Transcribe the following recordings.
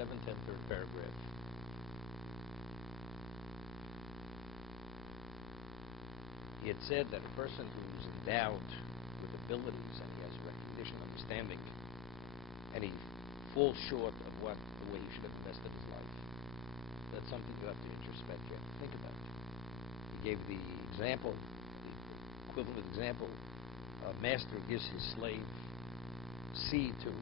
seventh and third paragraph. He had said that a person who's endowed with abilities and he has recognition, understanding, and he falls short of the way he should have invested his life, that's something you have to introspect, you have to think about. He gave the example, the equivalent example, a master gives his slave seed to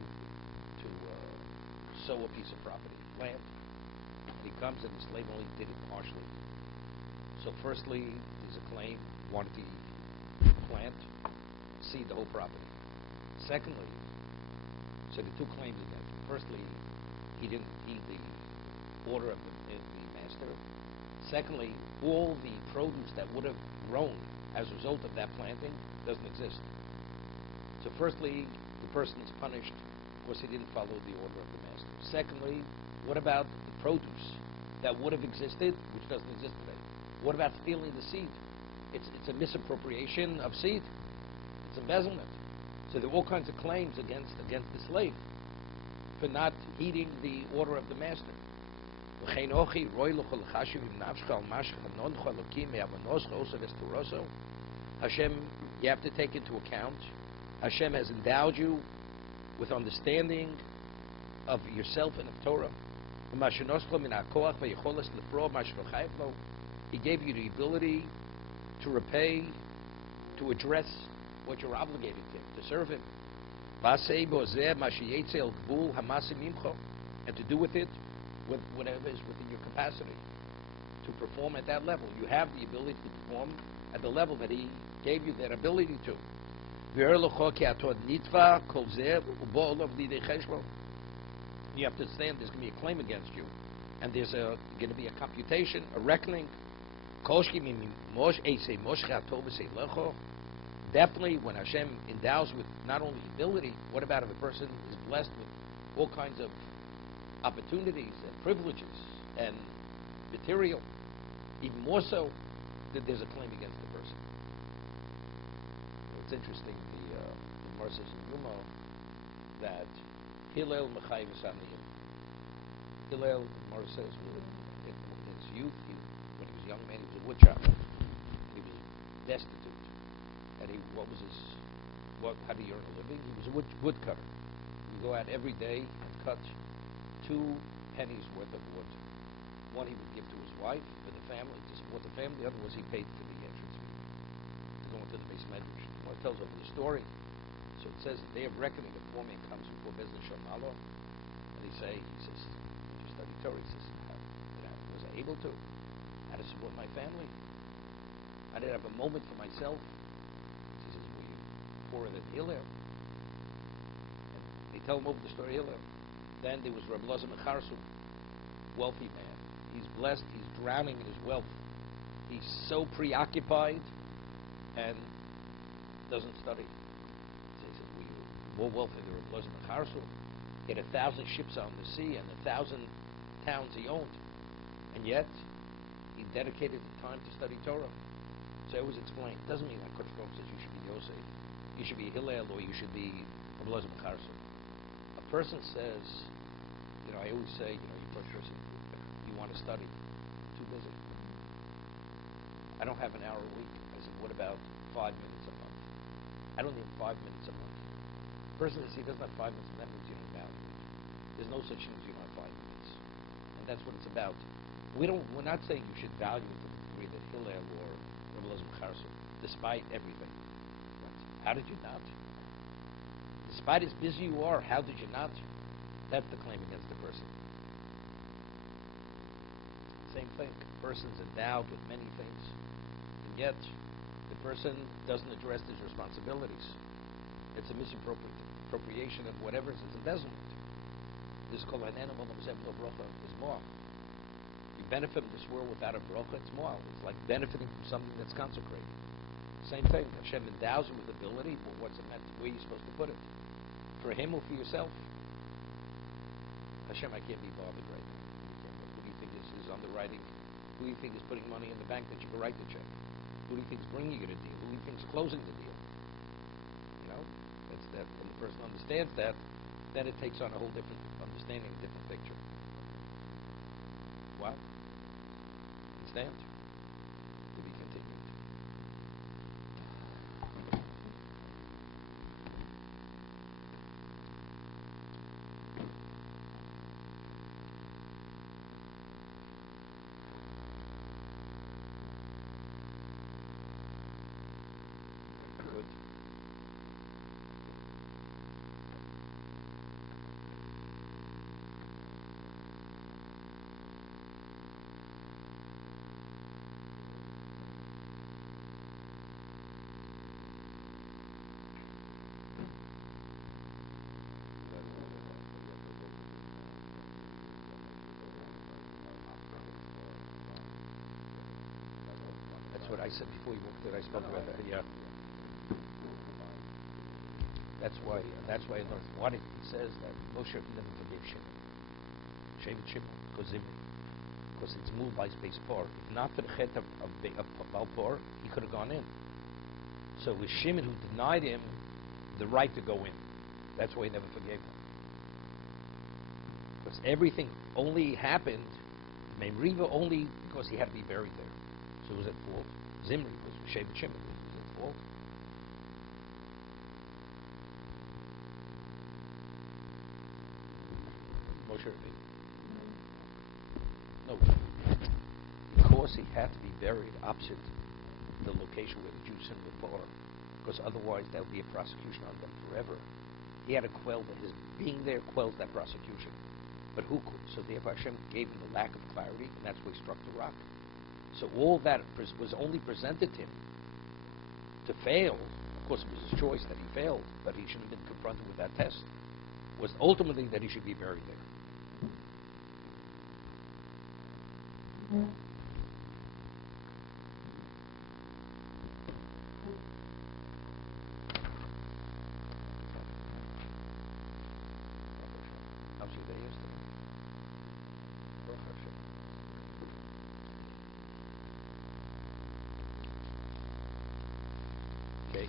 sow a piece of property, land. He comes and the slave only did it partially. So firstly, there's a claim, wanted to plant, seed the whole property. Secondly, so the two claims again. Firstly, he didn't heed the order of the master. Secondly, all the produce that would have grown as a result of that planting doesn't exist. So firstly, the person is punished because he didn't follow the order of the master. Secondly, what about the produce that would have existed, which doesn't exist today? What about stealing the seed? It's a misappropriation of seed. It's embezzlement. So there are all kinds of claims against the slave for not heeding the order of the master. Hashem, you have to take into account, Hashem has endowed you with understanding of yourself and of Torah. He gave you the ability to repay, to address what you're obligated to serve Him. And to do with it whatever is within your capacity to perform at that level. You have the ability to perform at the level that He gave you that ability to. You have to understand there's going to be a claim against you, and there's going to be a computation, a reckoning. Definitely, when Hashem endows with not only ability, what about if a person is blessed with all kinds of opportunities and privileges and material? Even more so, that there's a claim against the person. It's interesting, the Gemara says in Yuma that Hillel Mechayiv Samiyim. Hillel, the Gemara says, in his youth, when he was a young man, he was a woodchopper. He was destitute. And how did he earn a living? He was a woodcutter. He would go out every day and cut 2 pennies worth of wood. One he would give to his wife, for the family, to support the family. The other was he paid for the entrance fee to go into the base medrash. Well, it tells over the story. So it says the day of reckoning, the poor man comes before Bezdin Shamalo, and he says, "Did you study Torah?" He says, "Was I able to? How to support my family? I didn't have a moment for myself." He says, "Were you poorer than Hillel?" And they tell him over the story of Hillel. Then there was Rabbi Kalatsky, wealthy man. He's blessed. He's drowning in his wealth. He's so preoccupied and doesn't study. So he said, "Were you more wealthy than Rabbi Kalatsky? He had 1,000 ships on the sea and 1,000 towns he owned, and yet he dedicated the time to study Torah." So I always explain, it doesn't mean that Kodesh Baruch says you should be Yosef, you should be Hillel, or you should be Rabbi Kalatsky. A person says, I always say, you approach a person, you want to study, too busy. I don't have an hour a week. I said, what about 5 minutes a month? I don't need 5 minutes a month. The person says he doesn't have 5 minutes, and that means you don't value it. There's no such thing as you don't have 5 minutes. And that's what it's about. We're not saying you should value it to the degree that Hillel or Rabbi Kalatsky, despite everything. But how did you not? Despite as busy you are, how did you not? That's the claim against the person. Same thing. The person's endowed with many things, and yet the person doesn't address his responsibilities. It's a misappropriation of whatever it is, embezzlement. This kol ha'nenu v'lo bracha is more. You benefit from this world without a bracha, it's more. It's like benefiting from something that's consecrated. Same thing. Hashem endows you with ability, but what's it meant? Where are you supposed to put it? For him or for yourself? Hashem, I can't be bothered right now. Who do you think is underwriting? Who do you think is putting money in the bank that you can write the check? Who do you think is bringing you the deal? Who do you think is closing the deal? That's that. When the person understands that, then it takes on a whole different understanding, a different picture. what? Understand? To be continued. Good. That's what I said before you walked in. I spoke about that. Yeah. That's why I learned. What it says that Moshe never forgave Shimon. Shimon, because it's moved by space par. If not for the chet of Balpor, he could have gone in. So it was Shimon who denied him the right to go in. That's why he never forgave him. Because everything only happened, Memriva only because he had to be buried there. So he was at fault. Zimri was Shimon was at fault. Moshe, no, because he had to be buried opposite the location where the Jews sinned before, because otherwise there would be a prosecution on them forever. He had to quell that his being there quells that prosecution. But who could? So therefore Hashem gave him the lack of clarity, and that's why he struck the rock. So all that was only presented to him to fail. Of course, it was his choice that he failed, but he shouldn't have been confronted with that test. Was ultimately that he should be buried there. How's your day yesterday? Okay.